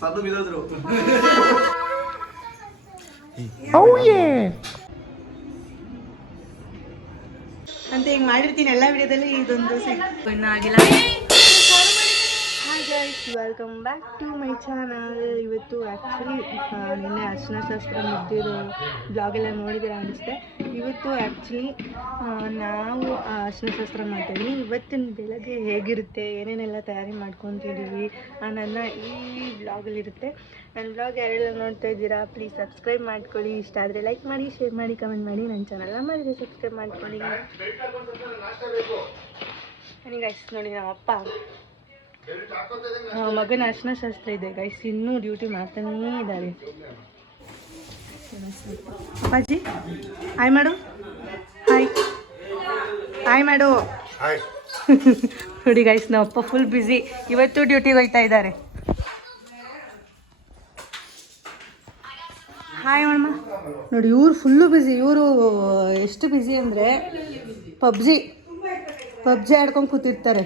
ಸಣ್ಣ ಬಿದ್ದೋದ್ರು ಅಂತ ಹಿಂಗೆ ಮಾಡಿರ್ತೀನಿ ಎಲ್ಲ ವಿಡಿಯೋದಲ್ಲಿ ಇದೊಂದು ಇನ್ನೂ ಆಗಿಲ್ಲ. Hi guys, welcome back to my channel. ಇವತ್ತು ಆ್ಯಕ್ಚುಲಿ ನಿನ್ನೆ ಅರ್ಶಿನ ಶಾಸ್ತ್ರ ಮುಗ್ದಿರೋ ಬ್ಲಾಗೆಲ್ಲ ನೋಡಿದ್ದೀರಾ ಅನಿಸುತ್ತೆ. ಇವತ್ತು ಆ್ಯಕ್ಚುಲಿ ನಾವು ಅರ್ಶಿನ ಶಾಸ್ತ್ರ ಮಾಡ್ತಾಯಿದ್ದೀವಿ. ಇವತ್ತಿನ ಬೆಳಗ್ಗೆ ಹೇಗಿರುತ್ತೆ, ಏನೇನೆಲ್ಲ ತಯಾರಿ ಮಾಡ್ಕೊತಿದ್ದೀವಿ ನನ್ನ ಈ ಬ್ಲಾಗಲ್ಲಿರುತ್ತೆ. ನನ್ನ ಬ್ಲಾಗ್ ಯಾರೆಲ್ಲ ನೋಡ್ತಾ ಇದ್ದೀರಾ ಪ್ಲೀಸ್ ಸಬ್ಸ್ಕ್ರೈಬ್ ಮಾಡ್ಕೊಳ್ಳಿ. ಇಷ್ಟ ಆದರೆ ಲೈಕ್ ಮಾಡಿ, ಶೇರ್ ಮಾಡಿ, ಕಮೆಂಟ್ ಮಾಡಿ. ನನ್ನ ಚಾನಲ್ನ ಮಾಡಿದ್ರೆ ಸಬ್ಸ್ಕ್ರೈಬ್ ಮಾಡ್ಕೊಳ್ಳಿ. ಬನ್ನಿ ಗೈಸ್, ನೋಡಿ ನಮ್ಮಪ್ಪ ಮಗನ ಅರ್ಶಿನ ಶಾಸ್ತ್ರ ಇದೆ ಗೈಸ್, ಇನ್ನೂ ಡ್ಯೂಟಿ ಮಾಡ್ತಾನೇ ಇದ್ದಾರೆ. ಅಪ್ಪಾಜಿ ಹಾಯ್ ಮಾಡು, ಹಾಯ್ ಹಾಯ್ ಮಾಡು. ನೋಡಿ ಗೈಸ್, ನಮ್ಮಪ್ಪ ಫುಲ್ ಬ್ಯುಸಿ, ಇವತ್ತು ಡ್ಯೂಟಿಗೆ ಹೋಗ್ತಾ ಇದ್ದಾರೆ. ಹಾಯ್ ಅಮ್ಮ. ನೋಡಿ ಇವ್ರು ಫುಲ್ಲು ಬ್ಯುಸಿ. ಇವರು ಎಷ್ಟು ಬ್ಯುಸಿ ಅಂದರೆ ಪಬ್ಜಿ ಆಡ್ಕೊಂಡು ಕೂತಿರ್ತಾರೆ.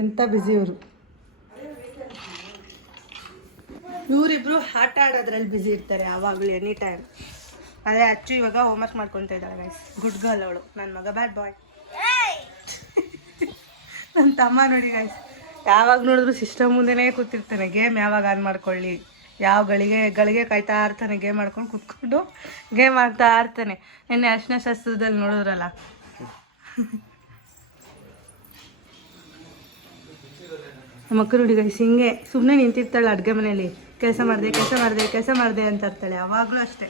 ಎಂಥ ಬ್ಯುಸಿ ಇವರು. ಇವರಿಬ್ರು ಆಟ ಆಡೋದ್ರಲ್ಲಿ ಬ್ಯುಸಿ ಇರ್ತಾರೆ ಯಾವಾಗಲೂ, ಎನಿ ಟೈಮ್. ಅದೇ ಅಚ್ಚು ಇವಾಗ ಹೋಮ್ವರ್ಕ್ ಮಾಡ್ಕೊತಾ ಇದ್ದಾಳೆ ಗೈಸ್. ಗುಡ್ ಗರ್ಲ್ ಅವಳು. ನನ್ನ ಮಗ ಬ್ಯಾಡ್ ಬಾಯ್. ನನ್ನ ತಮ್ಮ ನೋಡಿ ಗೈಸ್, ಯಾವಾಗ ನೋಡಿದ್ರು ಸಿಸ್ಟಮ್ ಮುಂದೆನೇ ಕೂತಿರ್ತಾನೆ. ಗೇಮ್ ಯಾವಾಗ ಆನ್ ಮಾಡ್ಕೊಳ್ಳಿ, ಯಾವ ಗಳಿಗೆ ಕಾಯ್ತಾ ಇರ್ತಾನೆ. ಗೇಮ್ ಮಾಡ್ಕೊಂಡು ಕೂತ್ಕೊಂಡು ಗೇಮ್ ಆಡ್ತಾ ಇರ್ತಾನೆ. ನಿನ್ನೆ ಅರ್ಶಿನ ಶಾಸ್ತ್ರದಲ್ಲಿ ನೋಡಿದ್ರಲ್ಲ. ನಮ್ಮ ಅಕ್ಕ ನೋಡಿ ಗೈಸ್, ಹಿಂಗೆ ಸುಮ್ಮನೆ ನಿಂತಿರ್ತಾಳೆ ಅಡುಗೆ ಮನೇಲಿ. ಕೆಲಸ ಮಾಡಿದೆ ಅಂತ ಇರ್ತಾಳೆ ಯಾವಾಗಲೂ ಅಷ್ಟೇ.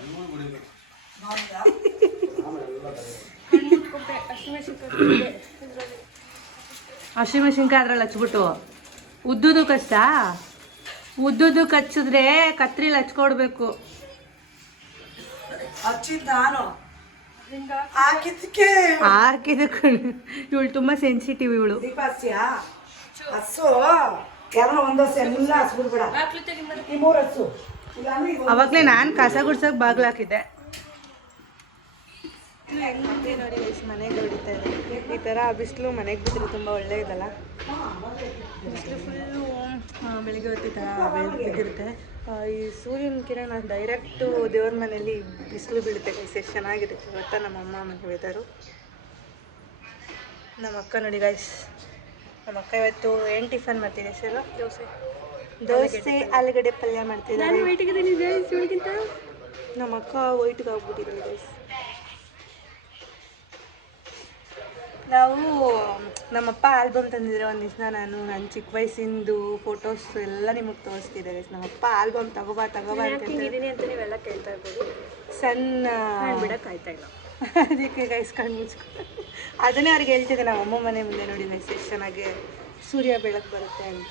ಹಸಿಮೆಣಸಿನ್ಕಾಯಿ ಅದ್ರಲ್ಲಿ ಹಚ್ಬಿಟ್ಟು ಉದ್ದುದು ಕಷ್ಟ. ಉದ್ದುದು ಕಚ್ಚಿದ್ರೆ ಕತ್ರಿಲಿ ಹಚ್ಕೊಡ್ಬೇಕು. ಹಾಕಿದಕ್ಕೆ ಇವಳು ತುಂಬ ಸೆನ್ಸಿಟಿವ್. ಇವಳು ಅವಾಗಲೇ ನಾನು ಕಸ ಗುಡ್ಸೋಕೆ ಬಾಗ್ಲು ಹಾಕಿದ್ದೆ. ಹೆಂಗೆ ನೋಡಿ ಮನೆಗೆ ಹೊಡಿತಾ ಇದೆ. ಈ ಥರ ಬಿಸಿಲು ಮನೆಗೆ ಬಿದ್ದರೆ ತುಂಬ ಒಳ್ಳೆಯದಲ್ಲ. ಬಿಸಿಲು ಫುಲ್ಲು ಬೆಳಿಗ್ಗೆ ಹೊತ್ತು ಈ ಥರ ಬಿದ್ದಿರುತ್ತೆ. ಈ ಸೂರ್ಯನ ಕಿರಣ ಡೈರೆಕ್ಟು ದೇವ್ರ ಮನೆಯಲ್ಲಿ ಬಿಸಿಲು ಬೀಳುತ್ತೆ ಗೈಸ್. ಎಷ್ಟು ಚೆನ್ನಾಗಿರುತ್ತೆ ಗೊತ್ತಾ ನಮ್ಮ ಅಮ್ಮ ಮನೆ ವೆದರು. ನಮ್ಮ ಅಕ್ಕ ನೋಡಿ ಗೈಸ್, ನಮ್ಮ ಅಕ್ಕ ಇವತ್ತು ಏನು ಟಿಫನ್ ಮಾಡ್ತಿದೆ ಸರ್? ದೋಸೆ ಆಲೂಗಡ್ಡೆ ಪಲ್ಯ ಮಾಡ್ತಿದ್ದಾರೆ. ನಮ್ಮ ಅಕ್ಕ ವೈಟ್ಗೆ ಆಗ್ಬಿಟ್ಟಿದ್ದಾರೆ ಗೈಸ್. ನಾವು ನಮ್ಮಪ್ಪ ಆಲ್ಬಮ್ ತಂದಿದ್ರೆ ಒಂದು ದಿವಸ ನನ್ನ ಚಿಕ್ಕ ವಯಸ್ಸಿಂದು ಫೋಟೋಸ್ ಎಲ್ಲ ನಿಮಗೆ ತೋರಿಸ್ತಿದ್ದೆ ಗೈಸ್. ನಮ್ಮಪ್ಪ ಆಲ್ಬಮ್ ತಗೋಬಾ ಅಂತಿದ್ದೀನಿ ಅಂತ ನೀವೆಲ್ಲ ಕೇಳ್ತಾ ಇರ್ಬೋದು. ಸಣ್ಣ ಬಿಡಕ್ಕೆ ಆಯ್ತಾ ಇಲ್ಲ, ಅದಕ್ಕೆ ಗೈಸ್ ಕಣ್ಣು ಮುಚ್ಕೊಂಡು ಅದನ್ನೇ ಅವ್ರಿಗೆ ಹೇಳ್ತಿದ್ದೆ. ನಮ್ಮ ಅಮ್ಮ ಮನೆ ಮುಂದೆ ನೋಡಿ ಗೈಸ್ ಎಷ್ಟು ಚೆನ್ನಾಗಿ ಸೂರ್ಯ ಬೆಳಕು ಬರುತ್ತೆ ಅಂತ.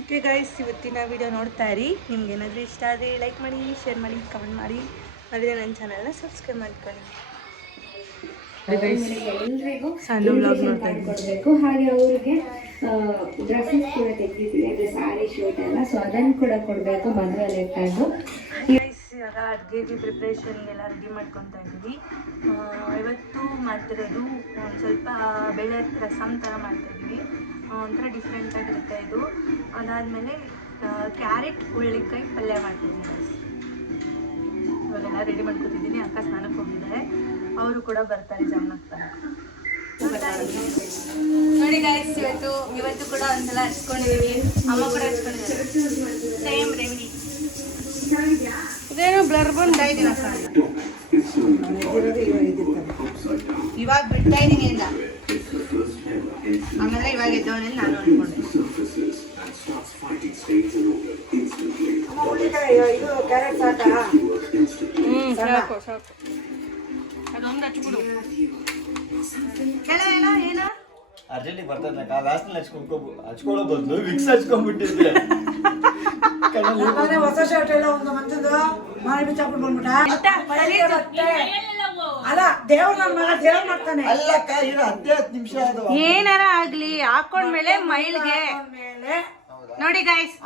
ಓಕೆ ಗೈಸ್, ಇವತ್ತಿನ ವಿಡಿಯೋ ನೋಡ್ತಾ ಇರಿ. ನಿಮ್ಗೆ ಏನಾದರೂ ಇಷ್ಟ ಆದರೆ ಲೈಕ್ ಮಾಡಿ, ಶೇರ್ ಮಾಡಿ, ಕಮೆಂಟ್ ಮಾಡಿ. ಆದರೆ ನನ್ನ ಚಾನಲ್ನ ಸಬ್ಸ್ಕ್ರೈಬ್ ಮಾಡ್ಕೊಳ್ಳಿ. ಎಲ್ರಿಗೂ ಕೊಡಬೇಕು. ಹಾಗೆ ಅವ್ರಿಗೆ ಡ್ರೆಸ್ಸಸ್ ಕೂಡ ತೆಗೆದಿದೆ, ಸಾರಿ ಶೂಟ್ ಎಲ್ಲ, ಸೊ ಅದನ್ನು ಕೂಡ ಕೊಡಬೇಕು ಮದುವೆಯಲ್ಲಿ ಇಟ್ಟಾಗ. ಇವಾಗ ಅಡುಗೆಗೆ ಪ್ರಿಪ್ರೇಷನ್ಗೆಲ್ಲ ರೆಡಿ ಮಾಡ್ಕೊತಾ ಇದ್ದೀವಿ. ಇವತ್ತು ಮಾಡ್ತಿರೋದು ಒಂದು ಸ್ವಲ್ಪ ಬೇಳೆ ರಸಮ್ ಥರ ಮಾಡ್ತಾಯಿದ್ದೀವಿ. ಒಂಥರ ಡಿಫ್ರೆಂಟಾಗಿರುತ್ತೆ ಇದು. ಅದಾದಮೇಲೆ ಕ್ಯಾರೆಟ್ ಹುಳ್ಳಿಕಾಯಿ ಪಲ್ಯ ಮಾಡ್ತಿದ್ದೀನಿ. ಇವಾಗೆಲ್ಲ ರೆಡಿ ಮಾಡ್ಕೊತಿದ್ದೀನಿ. ಅಕ್ಕ ಸ್ನಾನಕ್ಕೆ ಹೋಗಿದ್ದಾರೆ, ಅವರು ಕೂಡ ಬರ್ತಾರೆ ಜಮ್ಮಕ್ಕೆ. ನೋಡಿ ಗೈಸ್, ಇವತ್ತು ಕೂಡ ಒಂದ್ಸಲ ಹಚ್ಕೊಂಡಿದ್ದೀವಿ. ಅಮ್ಮ ಕೂಡ ಹಚ್ಕೊಂಡಿದ್ದಾರೆ. Same remedy. ಇದೇನೋ ಬ್ಲರ್ ಬಂದು ಇದ್ದೀನಿ ಅಕ್ಕ. ಇವಾಗ ಬಿಡ್ತಾ ಇದ್ದೀನಿ ಅಂದ, ಆಮೇಲೆ ಇವಾಗ ಎದ್ದವನೇ ನಾನು ಅನ್ಕೊಂಡೆ. ಸಾಕು ಸಾಕು, ಅದೊಂದು ಹಚ್ಬಿಡು. ಏನ ಅರ್ಜೆಂಟಿಗೆ ಬರ್ತಾನೆ ಹಚ್ಕೊಳ್ಳೋ ಬದಲು ವಿಕ್ಸ್ ಹಚ್ಕೊಂಡ್ಬಿಟ್ಟಿದ್ದೆ. ಹೊಸ ಶರ್ಟ್ ಎಲ್ಲ ಒಂದು ಮಂಚದ ಮಾರಿ ಬಿಚ್ಚಾಕ್ಬಿಟ್ಟು ಬಂದ್ಬಿಟ್ಟ. ಅಲ್ಲ ದೇವ್ರ ನನ್ನ ಮಗ ದೇವ್ರ ಮಾಡ್ತಾನೆ. ಅಲ್ಲಕ್ಕ ಇರೋ 10 ನಿಮಿಷ ಅದು ಏನಾರ ಆಗ್ಲಿ ಹಾಕೊಂಡ್ಮೇಲೆ ಮೈಲ್ಗೆ ನೋಡಿ ಗೈಸ್.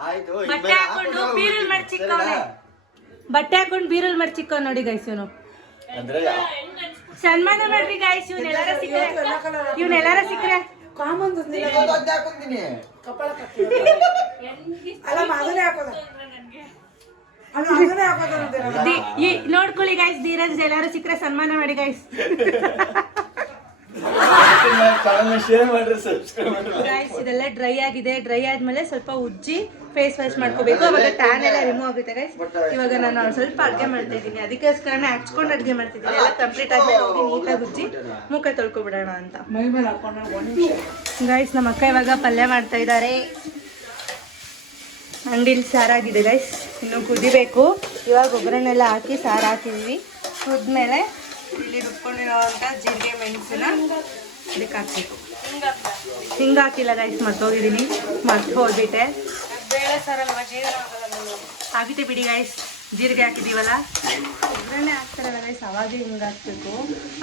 ಬಟ್ಟೆ ಹಾಕೊಂಡು ಬೀರಲ್ ಮಾಡಿ ಚಿಕ್ಕವನೆ, ಬಟ್ಟೆ ಹಾಕೊಂಡು ಬೀರಲ್ ಮಾಡಿ ಚಿಕ್ಕವ ನೋಡಿ ಗೈಸ್. ಇವನು ಅಂದ್ರೆ ಸನ್ಮಾನ ಮಾಡ್ರಿ ಗೈಸ್. ಇವನೆಲ್ಲಾರ ಸಿಕ್ಕರೆ ಕಾಮನ್ ಹಾಕೊಂತೀನಿ ಕಪಾಳ ಕಟ್ಟಿ ಅಲ್ಲ ಅದನ್ನೇ ಹಾಕೋದು ಅಲ್ಲ ಅದನ್ನೇ ಹಾಕೋದು ಅಂತೀರಲ್ಲ. ನೋಡ್ಕೊಳ್ಳಿ ಗೈಸ್, ಧೀರಜ್ ಎಲ್ಲಾರು ಸಿಕ್ಕರೆ ಸನ್ಮಾನ ಮಾಡಿ ಗೈಸ್. ಶೇರ್ ಮಾಡ್ರಿ, ಸಬ್ಸ್ಕ್ರೈಬ್ ಮಾಡ್ರಿ. ಗೈಸ್ ಇದೆಲ್ಲ ಡ್ರೈ ಆಗಿದೆ. ಡ್ರೈ ಆದ್ಮೇಲೆ ಸ್ವಲ್ಪ ಉಜ್ಜಿ ಫೇಸ್ ವಾಶ್ ಮಾಡ್ಕೋಬೇಕು. ಅವಾಗ ಟ್ಯಾನ್ ಎಲ್ಲ ರಿಮೂವ್ ಆಗುತ್ತೆ ಗೈಸ್. ಇವಾಗ ನಾನು ಸ್ವಲ್ಪ ಅಡುಗೆ ಮಾಡ್ತಾ ಇದ್ದೀನಿ, ಅದಕ್ಕೋಸ್ಕರನೇ ಹಚ್ಕೊಂಡು ಅಡುಗೆ ಮಾಡ್ತಿದ್ದೀನಿ. ಎಲ್ಲ ಕಂಪ್ಲೀಟ್ ಆದ್ಮೇಲೆ ಹೋಗಿ ನೀಟಾಗಿ ಉಜ್ಜಿ ಮುಖ ತೊಳ್ಕೊಬಿಡೋಣ ಅಂತ. ಮೈ ಮೇಲೆ ಹಾಕೊಂಡ್ರೆ ಒಂದು ನಿಮಿಷ. ಗೈಸ್ ನಮ್ಮ ಅಕ್ಕ ಇವಾಗ ಪಲ್ಯ ಮಾಡ್ತಾ ಇದ್ದಾರೆ. ಅಂಗಡಿಲಿ ಸಾರಾಗಿದೆ ಗೈಸ್, ಇನ್ನು ಕುದಿಬೇಕು. ಇವಾಗ ಒಗ್ಗರಣೆಲ್ಲ ಹಾಕಿ ಸಾರು ಹಾಕಿದ್ವಿ. ಕುದ್ಮೇಲೆ ಇಲ್ಲಿ ರುಬ್ಕೊಂಡಿರೋವಂಥ ಜೀರಿಗೆ ಮೆಣಸನ್ನ ಅದಕ್ಕೆ ಹಾಕ್ಬೇಕು. ಹಿಂಗೆ ಹಾಕಿಲ್ಲ ಗೈಸ್, ಮರ್ತೋಗಿದ್ದೀನಿ, ಮರ್ತು ಹೋಗ್ಬಿಟ್ಟೆ. ಬೇಳೆ ಸಾರಲ್ವ, ಜೀರಿಗೆ ಆಗಿದೆ ಬಿಡಿ ಗೈಸ್. ಜೀರಿಗೆ ಹಾಕಿದ್ದೀವಲ್ಲ, ಒಗ್ಗರಣೆ ಹಾಕ್ತಾರಲ್ಲ ಗೈಸ್, ಅವಾಗೇ ಹಿಂಗೆ ಹಾಕ್ಬೇಕು.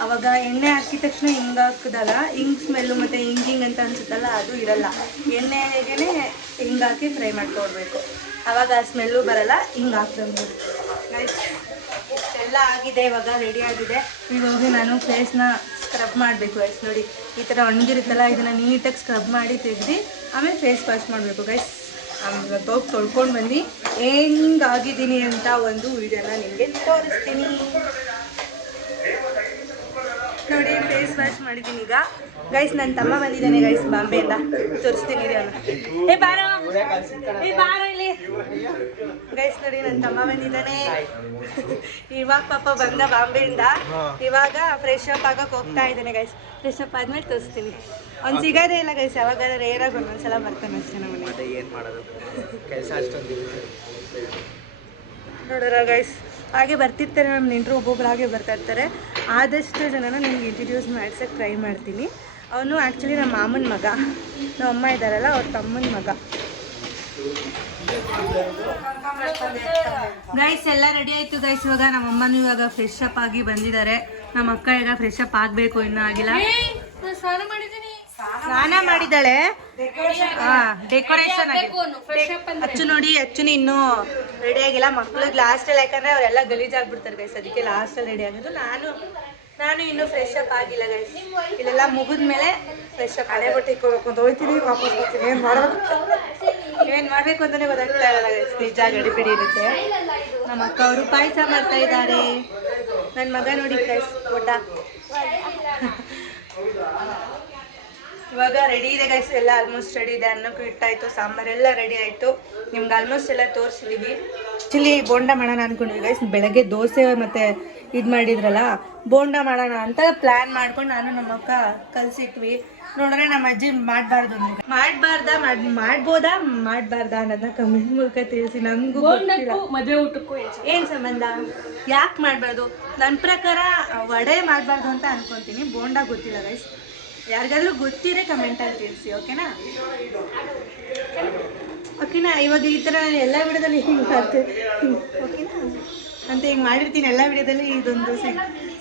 ಅವಾಗ ಎಣ್ಣೆ ಹಾಕಿದ ತಕ್ಷಣ ಹಿಂಗೆ ಹಾಕಿದಾಗ ಹಿಂಗೆ ಸ್ಮೆಲ್ಲು ಮತ್ತು ಹಿಂಗಿಂಗ್ ಅಂತ ಅನ್ಸುತ್ತಲ್ಲ, ಅದು ಇರಲ್ಲ. ಎಣ್ಣೆಗೆ ಹಿಂಗೆ ಹಾಕಿ ಫ್ರೈ ಮಾಡ್ಕೊಡ್ಬೇಕು, ಅವಾಗ ಆ ಸ್ಮೆಲ್ಲು ಬರಲ್ಲ. ಹಿಂಗೆ ಹಾಕ್ದಂಗೆ ಗೈಸ್ ಎಲ್ಲ ಆಗಿದೆ. ಇವಾಗ ರೆಡಿ ಆಗಿದೆ. ಈಗ ಹೋಗಿ ನಾನು ಫೇಸ್ನ ಸ್ಕ್ರಬ್ ಮಾಡಬೇಕು ಗೈಸ್. ನೋಡಿ ಈ ಥರ ಒಣಗಿರುತ್ತಲ್ಲ, ಇದನ್ನು ನೀಟಾಗಿ ಸ್ಕ್ರಬ್ ಮಾಡಿ ತೆಗೆದು ಆಮೇಲೆ ಫೇಸ್ ವಾಶ್ ಮಾಡಬೇಕು ಗೈಸ್. ಆಮೇಲೆ ಹೋಗಿ ತೊಳ್ಕೊಂಡು ಬನ್ನಿ, ಹೆಂಗಾಗಿದ್ದೀನಿ ಅಂತ ಒಂದು ವಿಡಿಯೋನ ನಿಮಗೆ ತೋರಿಸ್ತೀನಿ. ನೋಡಿ ಫೇಸ್ ವಾಶ್ ಮಾಡಿದ್ದೀನಿ ಈಗ ಗೈಸ್. ನನ್ನ ತಮ್ಮ ಬಂದಿದ್ದಾನೆ ಗೈಸ್ ಬಾಂಬೆಯಿಂದ, ತೋರಿಸ್ತೀನಿ ರೀ ಅವನು. ಏ ಬಾರೋ ಇಲ್ಲಿ ಗೈಸ್. ನೋಡಿ ನನ್ನ ತಮ್ಮ ಬಂದಿದ್ದಾನೆ ಇವಾಗ, ಪಾಪ ಬಂದ ಬಾಂಬೆಯಿಂದ. ಇವಾಗ ಫ್ರೆಶ್ ಅಪ್ ಆಗಕ್ಕೆ ಹೋಗ್ತಾ ಇದ್ದಾನೆ ಗೈಸ್. ಫ್ರೆಶ್ ಅಪ್ ಆದ್ಮೇಲೆ ತೋರಿಸ್ತೀನಿ. ಅವ್ನು ಸಿಗೋದೇ ಇಲ್ಲ ಗೈಸ್, ಯಾವಾಗಾದ್ರೆ ರೇರಾಗಿ ಒಂದೊಂದ್ಸಲ ಬರ್ತಾನೆ ಅಷ್ಟೇ ನಮ್ಮನೆ. ಏನು ಮಾಡೋದು, ಕೆಲಸ ಅಷ್ಟೊಂದು ನೋಡೋರ ಗೈಸ್. ಹಾಗೆ ಬರ್ತಿರ್ತಾರೆ ನಮ್ಮ ನೆಂಟರು, ಒಬ್ಬೊಬ್ರು ಹಾಗೆ ಬರ್ತಾ ಇರ್ತಾರೆ. ಆದಷ್ಟು ಜನನ ನಿಮ್ಗೆ ಇಂಟ್ರಡ್ಯೂಸ್ ಮಾಡ್ಸೋಕ್ಕೆ ಟ್ರೈ ಮಾಡ್ತೀನಿ. ಅವನು ಆ್ಯಕ್ಚುಲಿ ನಮ್ಮ ಮಾಮನ ಮಗ, ನಮ್ಮ ಅಮ್ಮ ಇದ್ದಾರಲ್ಲ ಅವ್ರ ತಮ್ಮನ ಮಗ. ಗೈಸ್ ಎಲ್ಲ ರೆಡಿ ಆಯಿತು ಗೈಸ್. ಇವಾಗ ನಮ್ಮ ಅಮ್ಮನೂ ಇವಾಗ ಫ್ರೆಶ್ ಅಪ್ ಆಗಿ ಬಂದಿದ್ದಾರೆ. ನಮ್ಮ ಅಕ್ಕ ಈಗ ಫ್ರೆಶ್ ಅಪ್ ಆಗಬೇಕು, ಇನ್ನೂ ಆಗಿಲ್ಲ. ಸ್ನಾನ ಮಾಡಿದ್ದಾಳೆ. ಡೆಕೋರೇಷನ್ ಅಚ್ಚು ನೋಡಿ, ಅಚ್ಚುನಿ ಇನ್ನೂ ರೆಡಿ ಆಗಿಲ್ಲ. ಮಕ್ಳಿಗೆ ಲಾಸ್ಟಲ್ಲಿ, ಯಾಕಂದ್ರೆ ಅವರೆಲ್ಲ ಗಲೀಜಾಗ್ಬಿಡ್ತಾರೆ ಗೈಸ್, ಅದಕ್ಕೆ ಲಾಸ್ಟಲ್ಲಿ ರೆಡಿ ಆಗೋದು. ನಾನು ಇನ್ನೂ ಫ್ರೆಶ್ ಅಪ್ ಆಗಿಲ್ಲ ಗೈಸ್. ಇಲ್ಲೆಲ್ಲ ಮುಗಿದ್ಮೇಲೆ ಫ್ರೆಶ್ ಅಪ್. ಹಳೆ ಬಟ್ಟೆ ಇಕ್ಕೋಬೇಕು ಅಂತ ಹೋಗ್ತೀನಿ, ವಾಪಸ್ ಬರ್ತೀನಿ. ಏನು ಮಾಡಬೇಕು ಅಂತಲೇ ಗೊತ್ತಾಗ್ತಾ ಇರಲ್ಲ ಗೈಸ್, ನಿಜ ಗಡಿಬಿಡಿ ಇರುತ್ತೆ. ನಮ್ಮ ಅಕ್ಕ ಅವರು ಪಾಯಸ ಮಾಡ್ತಾ ಇದ್ದಾರೆ. ನನ್ನ ಮಗ ನೋಡಿ ಗೈಸ್, ಊಟ ಇವಾಗ ರೆಡಿ ಇದೆ ಗೈಸ್. ಎಲ್ಲ ಆಲ್ಮೋಸ್ಟ್ ರೆಡಿ ಇದೆ. ಅನ್ನಕ್ಕೂ ಇಟ್ಟಾಯಿತು, ಸಾಂಬಾರೆಲ್ಲ ರೆಡಿ ಆಯಿತು. ನಿಮ್ಗೆ ಆಲ್ಮೋಸ್ಟ್ ಎಲ್ಲ ತೋರಿಸಿದ್ದೀವಿ. ಆ್ಯಕ್ಚುಲಿ ಬೋಂಡ ಮಾಡೋಣ ಅಂದ್ಕೊಂಡ್ವಿ ಗೈಸ್. ಬೆಳಗ್ಗೆ ದೋಸೆ ಮತ್ತು ಇದು ಮಾಡಿದ್ರಲ್ಲ, ಬೋಂಡ ಮಾಡೋಣ ಅಂತ ಪ್ಲ್ಯಾನ್ ಮಾಡ್ಕೊಂಡು ನಾನು ನಮ್ಮ ಅಕ್ಕ ಕಲಿಸಿಟ್ವಿ. ನೋಡಿದ್ರೆ ನಮ್ಮ ಅಜ್ಜಿ ಮಾಡಬಾರ್ದು, ಮಾಡ್ಬೋದಾ ಮಾಡಬಾರ್ದಾ ಅನ್ನೋದನ್ನ ಕಮೆಂಟ್ ಮೂಲಕ ತಿಳಿಸಿ. ನಮಗೂ ಮದುವೆ ಊಟಕ್ಕೂ ಏನು ಸಂಬಂಧ, ಯಾಕೆ ಮಾಡಬಾರ್ದು? ನನ್ನ ಪ್ರಕಾರ ವಡೆ ಮಾಡಬಾರ್ದು ಅಂತ ಅನ್ಕೊತೀನಿ. ಬೋಂಡ ಗೊತ್ತಿಲ್ಲ ಗೈಸ್, ಯಾರಿಗಾದ್ರೂ ಗೊತ್ತಿದ್ರೆ ಕಮೆಂಟಲ್ಲಿ ತಿಳಿಸಿ. ಓಕೆನಾ? ಇವಾಗ ಈ ಥರ ನಾನು ಎಲ್ಲ ವಿಡಿಯೋದಲ್ಲಿ ಹಿಂಗೆ ಮಾಡ್ತೀನಿ, ಓಕೆನಾ ಅಂತ ಹಿಂಗೆ ಮಾಡಿರ್ತೀನಿ ಎಲ್ಲ ವಿಡಿಯೋದಲ್ಲಿ. ಇದೊಂದು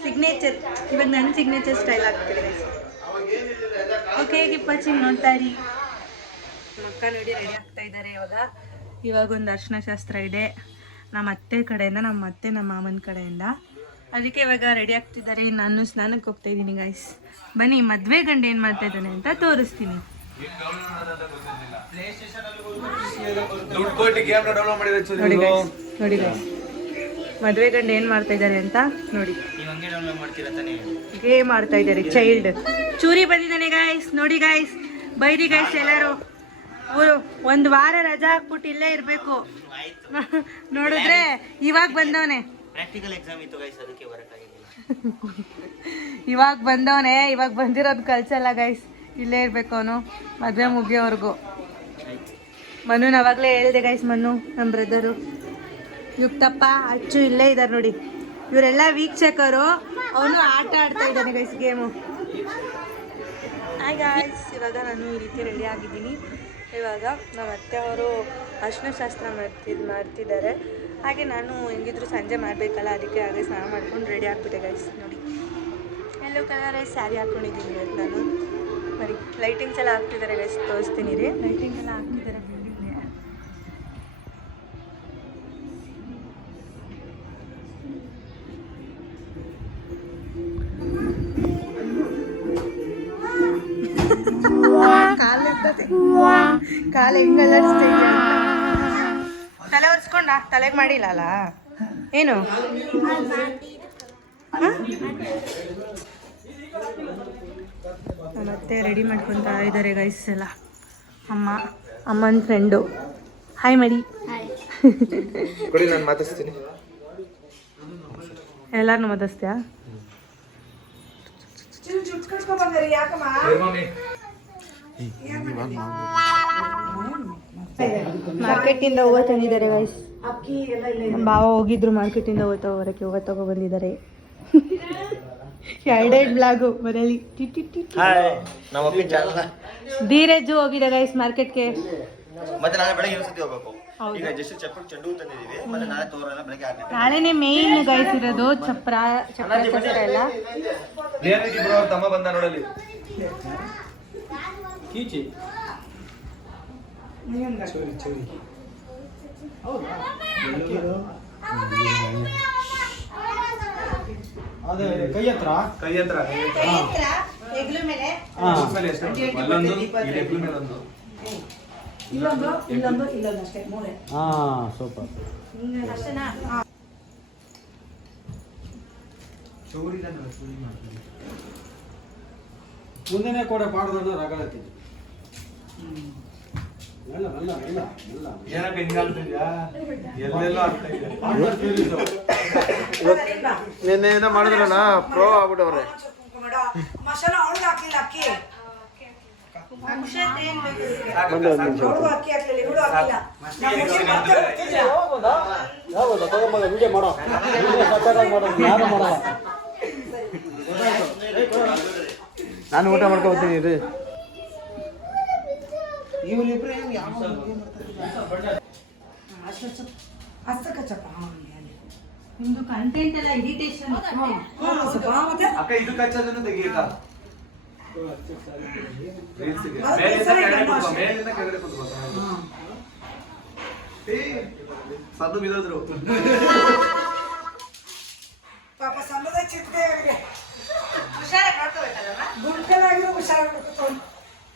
ಸಿಗ್ನೇಚರ್, ಇವಾಗ ನನ್ನ ಸಿಗ್ನೇಚರ್ ಸ್ಟೈಲ್ ಆಗ್ತಿದೆ ಗೈಸ್. ಓಕೆ ಗಿಪ್ಪಚ್ಚಿ ನೋಡ್ತಾ ಇರಿ. ಅಕ್ಕ ನೋಡಿ ರೆಡಿ ಆಗ್ತಾ ಇದ್ದಾರೆ. ಇವಾಗ ಒಂದು ಅರ್ಶಿನ ಶಾಸ್ತ್ರ ಇದೆ ನಮ್ಮ ಅತ್ತೆ ಕಡೆಯಿಂದ, ನಮ್ಮ ಅತ್ತೆ ನಮ್ಮ ಮಾಮನ ಕಡೆಯಿಂದ. ಅದಕ್ಕೆ ಇವಾಗ ರೆಡಿ ಆಗ್ತಿದ್ದಾರೆ. ನಾನು ಸ್ನಾನಕ್ಕೆ ಹೋಗ್ತಾ ಇದ್ದೀನಿ ಗೈಸ್. ಬನ್ನಿ ಮದುವೆ ಗಂಡ ಏನು ಮಾಡ್ತಾ ಇದ್ದಾನೆ ಅಂತ ತೋರಿಸ್ತೀನಿ. ನೋಡಿ ಗೈಸ್, ಮದುವೆ ಗಂಡ ಏನು ಮಾಡ್ತಾ ಇದ್ದಾರೆ ಅಂತ ನೋಡಿ. ಗೇಮ್ ಆಡ್ತಾ ಇದ್ದಾರೆ. ಚೈಲ್ಡ್ ಚೂರಿ ಬಂದಿದ್ದಾನೆ ಗೈಸ್. ನೋಡಿ ಗೈಸ್, ಬೈರಿ ಗೈಸ್ ಎಲ್ಲರೂ. ಒಂದು ವಾರ ರಜಾ ಹಾಕ್ಬಿಟ್ಟು ಇಲ್ಲೇ ಇರಬೇಕು. ನೋಡಿದ್ರೆ ಇವಾಗ ಬಂದವನೆ, ಪ್ರಾಕ್ಟಿಕಲ್ ಎಕ್ಸಾಮ್ ಇತ್ತು ಗೈಸ್, ಅದಕ್ಕೆ ಬರಕ್ಕಾಗಿಲ್ಲ. ಇವಾಗ ಬಂದವನೇ, ಇವಾಗ ಬಂದಿರೋದು ಕಲ್ಸಲ್ಲ ಗೈಸ್, ಇಲ್ಲೇ ಇರಬೇಕು ಅವನು ಮದುವೆ ಮುಗಿಯೋವರೆಗೂ. ಮನು ಅವಾಗಲೇ ಹೇಳಿದೆ ಗೈಸ್, ಮನು ನಮ್ಮ ಬ್ರದರು ಯುಕ್ತಪ್ಪ ಅಚ್ಚು ಇಲ್ಲೇ ಇದ್ದಾರೆ ನೋಡಿ. ಇವರೆಲ್ಲ ವೀಕ್ಷಕರು. ಅವನು ಆಟ ಆಡ್ತಾ ಇದ್ದಾನೆ ಗೈಸ್, ಗೇಮು. ಹಾಯ್ ಗಾಯ್ಸ್, ಇವಾಗ ನಾನು ಈ ರೀತಿ ರೆಡಿ ಆಗಿದ್ದೀನಿ. ಇವಾಗ ನಮ್ಮ ಅತ್ತೆ ಅವರು ಅರ್ಶಿನ ಶಾಸ್ತ್ರ ಮಾಡ್ತಿದ್ದಾರೆ. ಹಾಗೆ ನಾನು ಹೆಂಗಿದ್ರು ಸಂಜೆ ಮಾಡಬೇಕಲ್ಲ, ಅದಕ್ಕೆ ಹಾಗೆ ಸ್ನಾನ ಮಾಡ್ಕೊಂಡು ರೆಡಿ ಆಗಿಬಿಟ್ಟೆ ಗೈಸ್. ನೋಡಿ ಎಲ್ಲೋ ಕಲರ್ ಸ್ಯಾರಿ ಹಾಕ್ಕೊಂಡಿದ್ದೀನಿ ಇವತ್ತು ನಾನು. ಬರೀ ಲೈಟಿಂಗ್ಸ್ ಎಲ್ಲ ಹಾಕ್ತಿದ್ದಾರೆ ಗೈಸ್, ತೋರಿಸ್ತೀನಿ ರೀ. ಲೈಟಿಂಗ್ಸ್ ಎಲ್ಲ ಹಾಕ್ತಿದ್ದಾರೆ ಬಿಲ್ಡಿಂಗ್ಗೆ. ಬರ್ತದೆ. ಕಾಲು ಹೆಂಗ್ ಅಲ್ಲಾಡಿಸ್ತಿದ್ಯಾ ತಲೆ ಒರೆಸ್ಕೊಂಡ ತಲೆಗೆ ಮಾಡಿಲ್ಲ ಅಲ್ಲ ಏನು ಮತ್ತೆ ರೆಡಿ ಮಾಡ್ಕೊತಾ ಇದ್ದಾರೆ ಗೈಸ್ ಎಲ್ಲ. ಅಮ್ಮನ ಫ್ರೆಂಡು ಹಾಯ್ ಮಾಡಿ ಕೊಡಿ ನಾನು ಮಾತಾಡ್ತೀನಿ. ಎಲ್ಲಾರನ್ನೂ ಮಾತಾಡ್ಸ್ತೀಯಾ? ಕಟ್ಸ್ಕೊಂಡ್ ಬಂದ್ರಿ ಯಾಕಮ್ಮ? ಮಾರ್ಕೆಟಿಂದ ಹೂವು ತಂದಿದ್ದಾರೆ ಗೈಸ್. ಅಕ್ಕಿ ಎಲ್ಲ ಇಲ್ಲ. ನಮ್ಮ ಭಾವ ಹೋಗಿದ್ರು ಮಾರ್ಕೆಟಿಂದ ಹೂವು ತಗೋಬರಕ್ಕೆ, ಹೂವು ತಗೋ ಬಂದಿದ್ದಾರೆ. ಎರಡೆರಡು ಬ್ಲಾಗು ಬರಲಿ. ಹಾಯ್ ನಮ್ಮ ಅಪ್ಪಿ ಚಾನಲ್. ಧೀರಜು ಹೋಗಿದೆ ಗೈಸ್ ಮಾರ್ಕೆಟ್ಗೆ. ಮತ್ತೆ ನಾಳೆ ಬೆಳಗ್ಗೆ ಇನ್ನೊಂದ್ಸತಿ ಹೋಗ್ಬೇಕು. ಈಗ ಜಸ್ಟ್ ಚಪ್ಪಲ್ ಚೆಂಡು ತಂದಿದೀವಿ. ಮತ್ತೆ ನಾಳೆ ತೋರಲ್ಲ ಬೆಳಗ್ಗೆ 6 ಗಂಟೆ. ನಾಳೆನೇ ಮೇನ್ ಗೈಸ್ ಇರೋದು ಚಪ್ರ ಎಲ್ಲ. ತಮ್ಮ ಬಂದ ನೋಡಲಿ ಕೀಚಿ ಕೈ ಹತ್ರ ಹೆಗ್ಲು ಮೇಲೆ ಇಲ್ಲೊಂದು ಅಷ್ಟೇ ಮೂಳೆ. ಸೂಪರ್. ಅಷ್ಟೇನಾ? ಮುಂದೆನೆ ಕೂಡ ಪಾಡದಲ್ಲ ರಗಡತ್ತಿದ್ದು. ಎಲ್ಲ ಎಲ್ಲ ಎಲ್ಲ ಎಲ್ಲ ಏನಕ್ಕೆ ಹಿಂಗಾಗ್ತಿದ್ಯಾ? ಎಲ್ಲೆಲ್ಲೋ ಆಗ್ತಾ ಇದೆ. ನಿನ್ನೆ ಏನೋ ಮಾಡಿದ್ರಲ್ಲ ಪ್ರೋ ಆಗ್ಬಿಟ್ಟವ್ರೆ. ಮಸಾಲ ಅವಳು ಹಾಕ್ಲಿಲ್ಲ ಅಕ್ಕಿ. ಅವಳು ಅಕ್ಕಿ ಹಾಕ್ಲಿಲ್ಲ, ಇವಳು ಹಾಕ್ಲಿಲ್ಲ. ಯಾವ್ದು ತಗೊಂಬ ವಿಡಿಯೋ ಮಾಡೋ ಸಪ್ರೇಟಾಗಿ ಮಾಡೋ ನಾನು ಮಾಡೋ. ನಾನು ಊಟ ಮಾಡ್ಕೊ ಬರ್ತೀನಿ ರೀ. ನಿಮ್ದು ಕಂಟೆಂಟ್ ಎಲ್ಲ ಇರಿಟೇಷನ್. ಅಕ್ಕ ಇದು ಕಚ್ಚೋದನ್ನು ತೆಗೀತಾ ಸದ್ದು ಬಿದ್ದೋದ್ರು. ಪಾಪ ಸಣ್ಣದ ಚಿಟ್ಟದೆ ಅವರಿಗೆ ಹುಷಾರಾಗಿ ನೋಡ್ಕೋಬೇಕಲ್ಲ. ಗುಂಟೆಲಾಗಿರೋ ಹುಷಾರಾಗ್ಬೇಕು.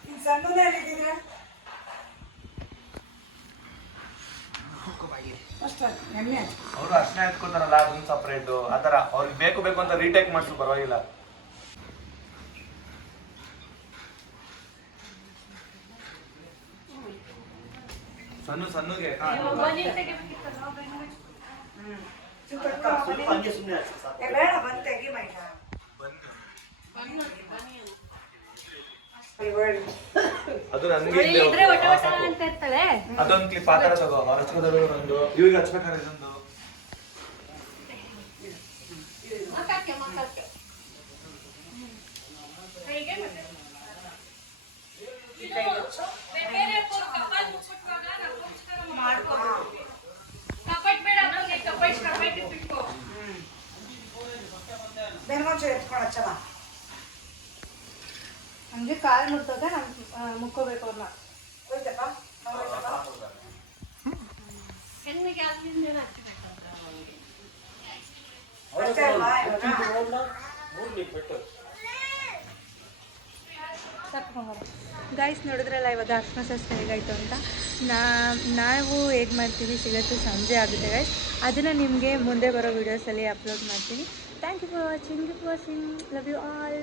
ಇನ್ನು ಸಣ್ಣದೇ ಅಲ್ಲಿದ್ದೀರಾ ಅಷ್ಟ ಎಣ್ಣೆ ಹಚ್ಚು. ಅವರು ಅಷ್ಟೇ ಎತ್ಕೊತಾರಲ್ಲ ಅದನ್ನ ಸಪ್ರೇಟ್ ಆತರ ಅವ್ರಿಗೆ ಬೇಕು ಅಂತ ರೀಟೇಕ್ ಮಾಡಿದ್ರು ಪರವಾಗಿಲ್ಲ. ಸಣ್ಣಗೆ ಬೇಡ ಬಂದು ತೆಗಿ ಮೈನ ಅದು ನನಗೆ ಅದೊಂದು ಕ್ಲಿಪ್ ಆ ಥರ ತಗೋ. ಅವ್ರು ಹಚ್ಕೋದ್ರು ಒಂದು ಇವ್ರಿಗೆ ಹಚ್ಬೇಕಾದ್ರೆ ಇದೊಂದು ಬೆನ್ಗೊಂಚು ಎತ್ಕೊಂಡು ಹಚ್ಚಲ್ಲ. ಹಂಗೆ ಕಾಲು ಮುಟ್ಟೋದ ಮುಕ್ಕೋಬೇಕು ಅವ್ರನ್ನ. ಹೋಯ್ತಪ್ಪ ಅಷ್ಟೇ ಅಲ್ವಾ ಇವಾಗ? ಗೈಸ್ ನೋಡಿದ್ರಲ್ಲ ಇವಾಗ ಅರ್ಶಿನ ಶಾಸ್ತ್ರ ಹೇಗಾಯಿತು ಅಂತ. ನಾವು ಹೇಗೆ ಮಾಡ್ತೀವಿ ಸಿಗತ್ತು ಸಂಜೆ ಆಗುತ್ತೆ ಗೈಸ್. ಅದನ್ನು ನಿಮಗೆ ಮುಂದೆ ಬರೋ ವೀಡಿಯೋಸಲ್ಲಿ ಅಪ್ಲೋಡ್ ಮಾಡ್ತೀನಿ. Thank you for watching. Love you all.